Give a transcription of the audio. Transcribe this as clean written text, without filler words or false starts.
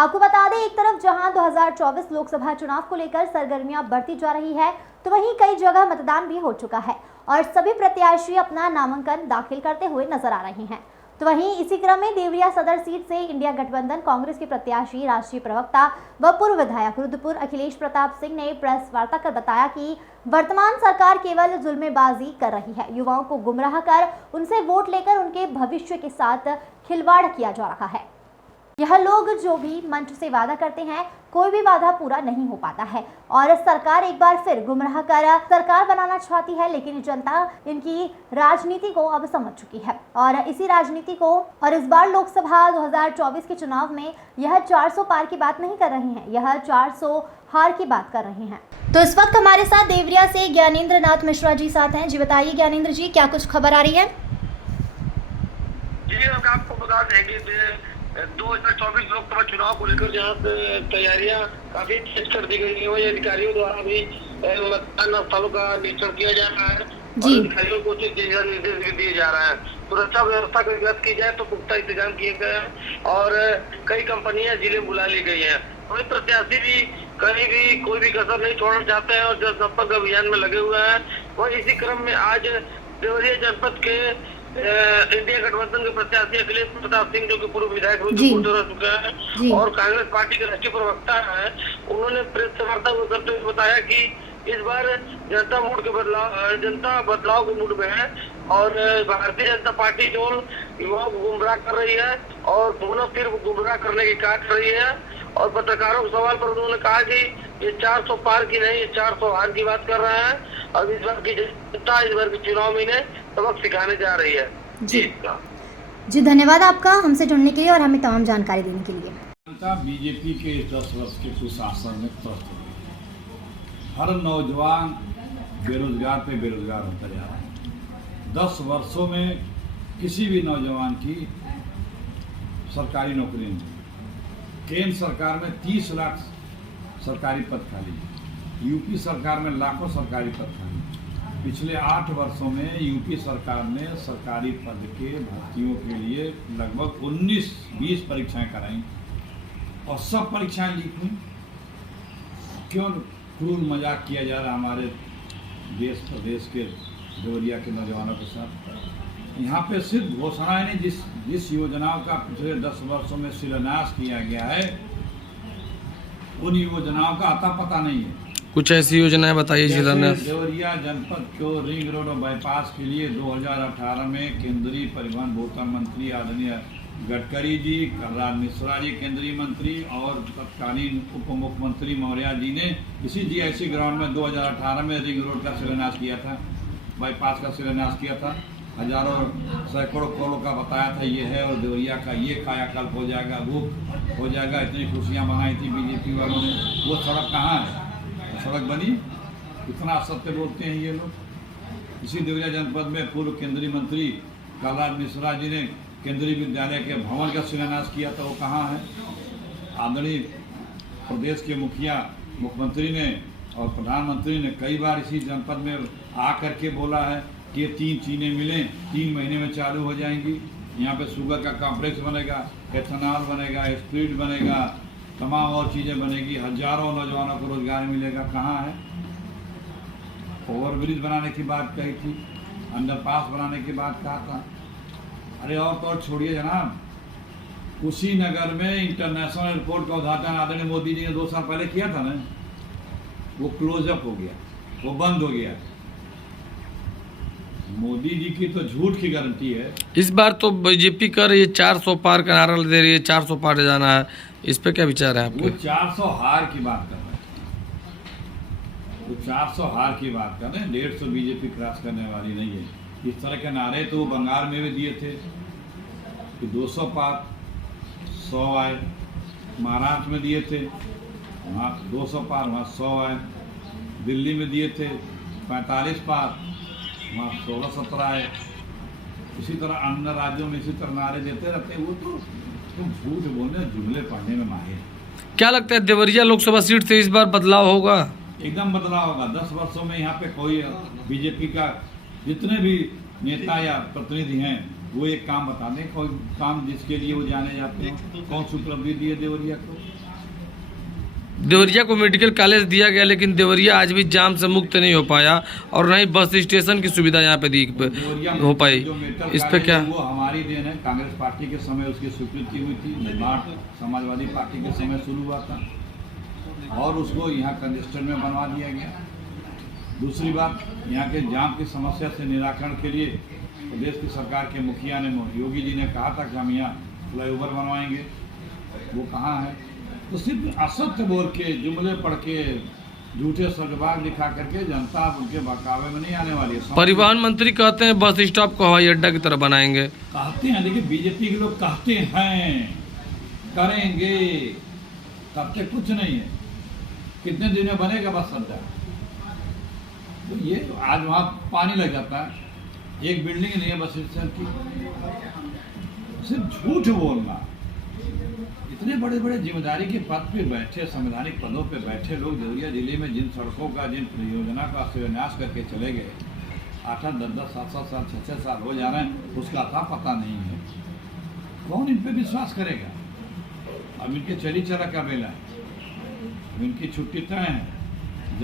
आपको बता दें, एक तरफ जहां 2024 लोकसभा चुनाव को लेकर सरगर्मियां बढ़ती जा रही है, तो वहीं कई जगह मतदान भी हो चुका है और सभी प्रत्याशी अपना नामांकन दाखिल करते हुए नजर आ रहे हैं। तो वहीं इसी क्रम में देवरिया सदर सीट से इंडिया गठबंधन कांग्रेस के प्रत्याशी, राष्ट्रीय प्रवक्ता व पूर्व विधायक रुद्रपुर अखिलेश प्रताप सिंह ने प्रेस वार्ता कर बताया कि वर्तमान सरकार केवल जुल्मेबाजी कर रही है। युवाओं को गुमराह कर उनसे वोट लेकर उनके भविष्य के साथ खिलवाड़ किया जा रहा है। यह लोग जो भी मंच से वादा करते हैं, कोई भी वादा पूरा नहीं हो पाता है और सरकार एक बार फिर गुमराह कर सरकार बनाना चाहती है। लेकिन जनता इनकी राजनीति को अब समझ चुकी है और इसी राजनीति को और इस बार लोकसभा 2024 के चुनाव में यह 400 पार की बात नहीं कर रहे हैं, यह 400 हार की बात कर रहे हैं। तो इस वक्त हमारे साथ देवरिया से ज्ञानेंद्र नाथ मिश्रा जी साथ हैं। जी बताइए ज्ञानेंद्र जी, क्या कुछ खबर आ रही है? जी, आपको बता दें कि 2024 लोकसभा चुनाव को लेकर जहाँ तैयारियां काफी तेज कर दी गई है, अधिकारियों द्वारा भी मतदान स्थलों का निरीक्षण किया जा रहा है और अधिकारियों को उचित निर्देश भी दिए जा रहा है। सुरक्षा व्यवस्था की बात की जाए तो पुख्ता इंतजाम किए गए हैं और कई कंपनियां जिले बुला ली गई है। कोई प्रत्याशी भी कहीं भी कोई भी कसर नहीं छोड़ना चाहते हैं और जनसंपर्क अभियान में लगे हुए हैं। वही इसी क्रम में आज देवरिया जनपद के इंडिया गठबंधन के प्रत्याशी अखिलेश प्रताप सिंह, जो कि पूर्व विधायक रह चुके हैं और कांग्रेस पार्टी के राष्ट्रीय प्रवक्ता हैं, उन्होंने प्रेस वार्ता करते हुए बताया कि इस बार जनता बदलाव के मूड में है और भारतीय जनता पार्टी जो युवाओं को गुमराह कर रही है और पुनः फिर गुमराह करने की कार्य कर रही है। और पत्रकारों के सवाल पर उन्होंने कहा कि ये 400 पार की नहीं, ये 400 हार की बात कर रहे हैं और इस बार की जनता इस बार के चुनाव में इन्हें सबक सिखाने जा रही है। जी धन्यवाद आपका हमसे जुड़ने के लिए और हमें तमाम जानकारी देने के लिए। बीजेपी के 10 वर्ष के कुशासन में त्रस्त हो गई। हर नौजवान बेरोजगार पे बेरोजगार होता जा रहा है। 10 वर्षों में किसी भी नौजवान की सरकारी नौकरी नहीं। केंद्र सरकार में 30 लाख सरकारी पद खाली, यूपी सरकार में लाखों सरकारी पद खाली। पिछले 8 वर्षों में यूपी सरकार ने सरकारी पद के भर्तियों के लिए लगभग 19-20 परीक्षाएं कराई और सब परीक्षाएं लीक हुई। क्यों क्रूर मजाक किया जा रहा हमारे देश प्रदेश के देवरिया के नौजवानों के साथ? यहाँ पे सिर्फ घोषणाएं नहीं, जिस योजनाओं का पिछले 10 वर्षों में शिलान्यास किया गया है, उन योजनाओं का अता पता नहीं है। कुछ ऐसी योजनाएं बताइए शिलान्यास। देवरिया जनपद को रिंग रोड और बाईपास के लिए 2018 में केंद्रीय परिवहन भूतल मंत्री आदरणीय गडकरी जी, कलराज मिश्रा जी केंद्रीय मंत्री और तत्कालीन उप मुख्यमंत्री मौर्य जी ने इसी जीआईसी ग्राउंड में 2018 में रिंग रोड का शिलान्यास किया था, बाईपास का शिलान्यास किया था। हजारों सैकड़ों करोड़ों का बताया था ये है और देवरिया का ये कायाकल्प हो जाएगा, वो हो जाएगा। इतनी खुशियाँ मनाई थी बीजेपी वालों ने। वो सड़क कहाँ है? सड़क बनी? इतना असत्य बोलते हैं ये लोग। इसी देवरिया जनपद में पूर्व केंद्रीय मंत्री कलराज मिश्रा जी ने केंद्रीय विद्यालय के भवन का शिलान्यास किया था, वो कहाँ है? आदरणीय प्रदेश के मुख्यमंत्री ने और प्रधानमंत्री ने कई बार इसी जनपद में आकर के बोला है कि 3 चीनें मिलें, 3 महीने में चालू हो जाएंगी। यहाँ पे शुगर का कॉम्प्लेक्स बनेगा, एथेनॉल बनेगा, स्प्रिट बनेगा, तमाम और चीज़ें बनेगी, हजारों नौजवानों को रोजगार मिलेगा। कहाँ है? ओवरब्रिज बनाने की बात कही थी, अंडरपास बनाने की बात कहा था। अरे और तो और छोड़िए जनाब, कुशीनगर में इंटरनेशनल एयरपोर्ट का उद्घाटन आदरणीय मोदी जी ने 2 साल पहले किया था ना, वो क्लोजअप हो गया, वो बंद हो गया। मोदी जी की तो झूठ की गारंटी है। इस बार तो बीजेपी कर ये 400 पार का नारा दे रही है, 400 पार जाना है, इस पे क्या विचार है आपके? वो 400 हार की बात कर रहे हैं, वो 400 हार की बात कर रहे हैं। 150 बीजेपी क्रॉस करने वाली नहीं है। इस तरह के नारे तो वो बंगाल में भी दिए थे कि 200 पार, 100 आए। महाराष्ट्र में दिए थे, वहाँ 200 पार, वहाँ 100 आए। दिल्ली में दिए थे 45 पार, वहाँ 16-17 आए। इसी तरह अन्य राज्यों में इसी तरह नारे देते रहते हैं। वो तो तुम झूठ बोलने, जुमले पढ़ने में माहिर। क्या लगता है देवरिया लोकसभा सीट से इस बार बदलाव होगा? एकदम बदलाव होगा। 10 वर्षों में यहाँ पे कोई बीजेपी का जितने भी नेता या प्रतिनिधि हैं वो एक काम बता दें, कोई काम जिसके लिए वो जाने जाते हैं, कौन सी उपलब्धि दी है देवरिया को? देवरिया को मेडिकल कॉलेज दिया गया, लेकिन देवरिया आज भी जाम से मुक्त नहीं हो पाया और न ही बस स्टेशन की सुविधा यहाँ पे देवरिया में हो पाई। जो मेडिकल इस पे कॉलेज क्या है, वो हमारी देन है। कांग्रेस पार्टी के समय उसकी स्वीकृति हुई थी, निर्माण समाजवादी पार्टी के समय शुरू हुआ था और उसको यहाँ कंजेस्टन में बनवा दिया गया। दूसरी बात, यहाँ के जाम की समस्या से निराकरण के लिए प्रदेश की सरकार के मुखिया ने, योगी जी ने कहा था कि हम यहाँ फ्लाईओवर बनवाएंगे, वो कहाँ है? तो सिर्फ असत्य बोल के, जुमले पढ़ के, झूठे सजबाग दिखा करके जनता उनके बहकावे में नहीं आने वाली है। परिवहन मंत्री कहते हैं बस स्टॉप को हवाई अड्डा की तरह बनाएंगे। कहते हैं, देखिए बीजेपी के लोग कहते हैं करेंगे, करते कुछ नहीं है। कितने दिन में बनेगा बस अड्डा? तो ये आज वहाँ पानी लग जाता है, एक बिल्डिंग नहीं है बस स्टैंड की। सिर्फ झूठ बोलना। इतने बड़े बड़े जिम्मेदारी के पद पे बैठे, संवैधानिक पदों पे बैठे लोग देवरिया जिले में जिन सड़कों का, जिन परियोजना का शिलान्यास करके चले गए, 8-8, 10-10, 7-7 साल, 6-6 साल हो जा रहे हैं, उसका था पता नहीं है। कौन इन पे विश्वास करेगा? अब इनके चली चला का बेला है, इनकी छुट्टी तय है।